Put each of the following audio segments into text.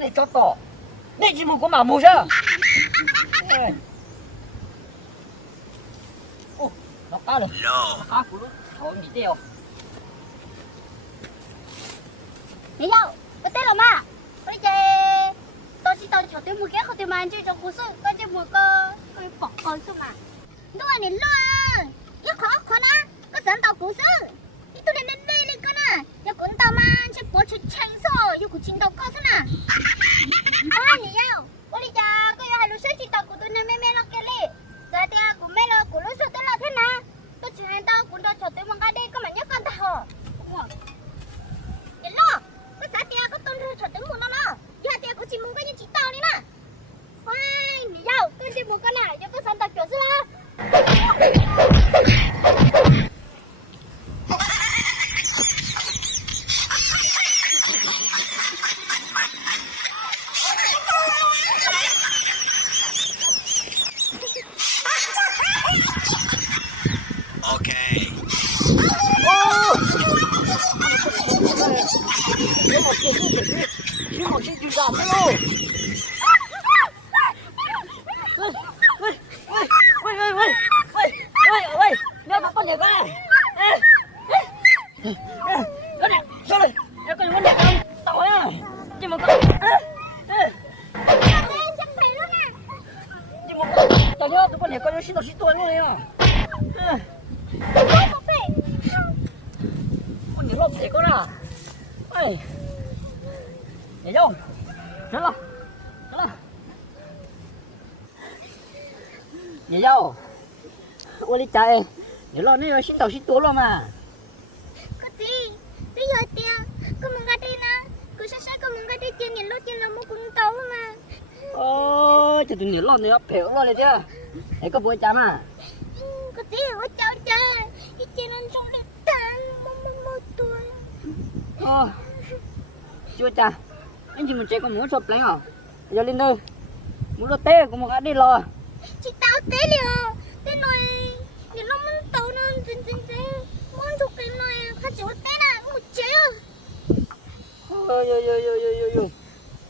你找到，你只么个马木上？哦，老大了，老大葫芦，好你的哦。你要，我带了嘛？我这到时到桥对木间后对嘛，就做故事，我就木个去报告是嘛？你话你乱，你考呢？我想到故事，你都连累个呢？要滚到嘛？去过去轻松，又去青岛高是嘛？啊，你要，我哩家个要还路上去到古都那妹妹了给你，在地下古妹了古路上得了天哪？都只看到古到桥对木间的，根本就干得好。哇，你乱！我啥地啊？我当初坐等木了啦，以后地啊，我去木个一起到你啦。喂，你要跟着木个啦，有个三大表示啦。你好兴趣啥子喽？喂，你要把关键过来！快点，上来！要跟你们两个人打完啊！你们搞，你们搞，大家都把两个人洗到洗断了呀！我你老别个了，哎，也要，行了，也要。我的家哎，你老那个洗到洗多了嘛？可是，你有点，我们家的呢？可是我们家的店你老店了没公道嘛？哦，就对你老那要赔我了的，那个不会讲嘛？可是我找找，一天能种的蛋么多。哦，就讲，你们这个没说不了，要领导，没说对，我们家的了。去到对了，对了，你老们到呢，真，满足给了呀，他就对了，我接哟，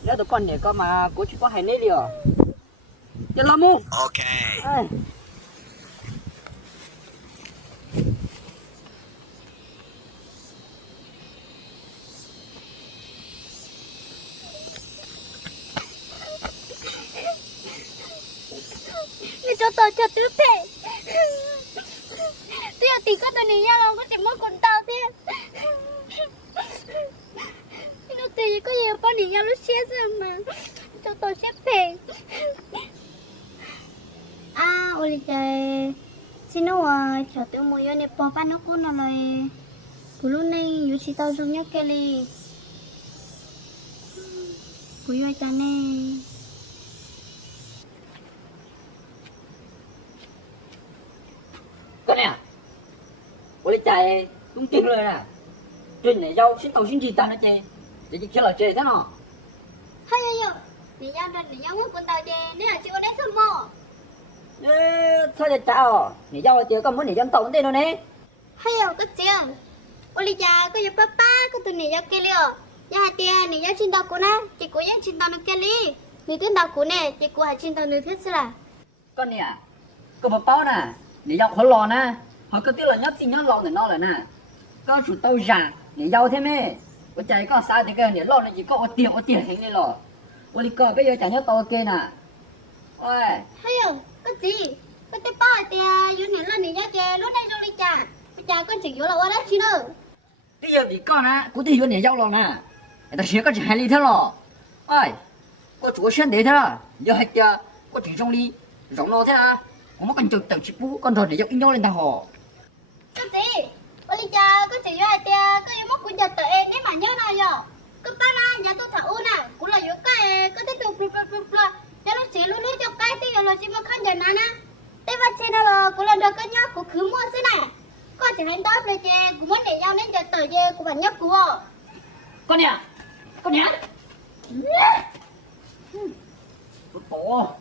你都管那个嘛，过去管海内了，要老母。OK。哎。你cho tôi cho tứ phê tôi ở tí có tôi này nhau không có chỉ muốn còn tao thế nó tí có gì có này nhau nó xét ra mà cho tôi xếp phê à ôi trời xin nó cho tôi mua vô này bỏ bán nó cũng là lời của lúc này dù chỉ tao dùng nhắc cái li của vô cha này cái này à, tôi chạy cũng tiền rồi nè, chuyện này giao xin tàu xin gì ta nó chơi, để chỉ là chơi thế nào? hay yo, này giao muốn quân tàu chơi, này là chưa đến sớm mò. Sao vậy cháu? Này giao chơi có muốn này giao tàu thế nào nè? Hay yo, có chưa? Ôi cha, có giúp papa, có tụi này giao kia liò, nhà tiền này giao xin tàu của nó, chỉ có những xin tàu nó kia li, người tên tàu của này, chỉ có hai xin tàu nữa thế là. Con này à, có một bao nè. Để giao khó lò nè, họ cứ tiếc là nhát xin nhát lò để nó là nè, có chủ tàu già để giao thêm ấy, có chạy có sai thì cái để lò này chỉ có ở tiền hình này lò, ôi có bây giờ chạy nhát tàu kia nè, ôi, hay yo, có gì, có tới bao tiền, yêu này là này giao chơi, lúc này trong đi cha con chỉ yêu là ở đó chứ đâu, bây giờ thì con á, cũng thì yêu này giao lò nè, người ta sẽ có chỉ hai ly thế lò, ôi, có chủ sen để thế à, giờ hết giờ, có chỉ trong ly, rộng lò thế à. Không có cần chụp bú con thỏ để dọc in nhau lên tàu họ. Cái gì? Ôi cha, có chỉ yêu ai tia, có yêu mất quân giật tự em nếu mà nhớ nào giờ. Cứ ba ra nhà tôi thả u nè, cũng là yêu cái, có thể được cho nó chỉ luôn cho cái thì là chỉ mà khăn giờ nè. Thế mà trên là cũng là được cái nhóc của cứ mua thế này. Có chỉ hành tốt rồi chè, cũng muốn để nhau nên giờ tự chè của bạn nhóc của. Con nè. Tổ.